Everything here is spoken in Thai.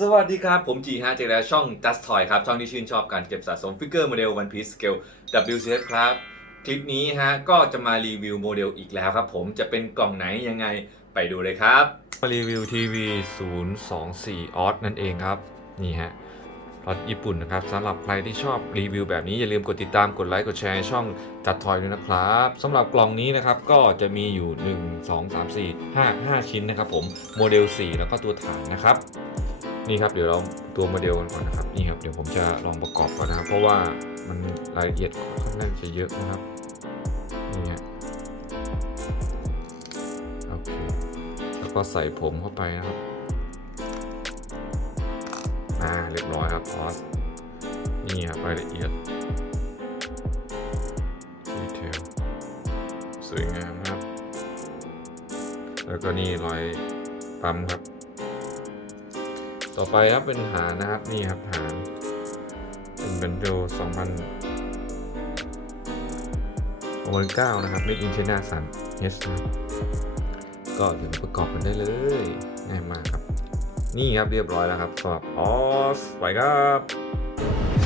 สวัสดีครับ ผมจีฮะเจอแล้วช่อง Just Toy ครับ ช่องที่ชื่นชอบการเก็บสะสมฟิกเกอร์โมเดล One Piece Scale WCS ครับ คลิปนี้ฮะ ก็จะมารีวิวโมเดลอีกแล้วครับผมจะเป็นกล่องไหนยังไงไปดูเลยครับ มารีวิวทีวี024ออสนั่นเองครับ นี่ฮะรถญี่ปุ่นนะครับสำหรับใครที่ชอบรีวิวแบบนี้อย่าลืมกดติดตามกดไลค์กดแชร์ช่องจัดทอยด้วยนะครับสำหรับกล่องนี้นะครับก็จะมีอยู่ 1 2 3 4 5 5 ชิ้นนะครับผมโมเดล 4 แล้วก็ตัวฐานนะครับ นี่ครับเดี๋ยวเราตัวโมเดลกันก่อนนะครับนี่ครับเดี๋ยวผมจะลองประกอบก่อนนะครับ เพราะว่ามันรายละเอียดค่อนข้างจะเยอะนะครับนี่ฮะโอเคแล้วก็ใส่ผมเข้าไปนะครับอ่าเรียบร้อยครับออสนี่ครับรายละเอียดดีเทลสวยงามครับ แล้วก็นี่รอยปั๊มครับ ต่อไปครับเป็นหานะครับนี่ครับหานเป็นเบนโด2000 2009นะครับเมดอินเชน่าสันเฮสครับก็เดี๋ยวประกอบกันได้เลยง่ายมากครับ นี่ครับเรียบร้อยแล้วครับสำหรับออสไปครับ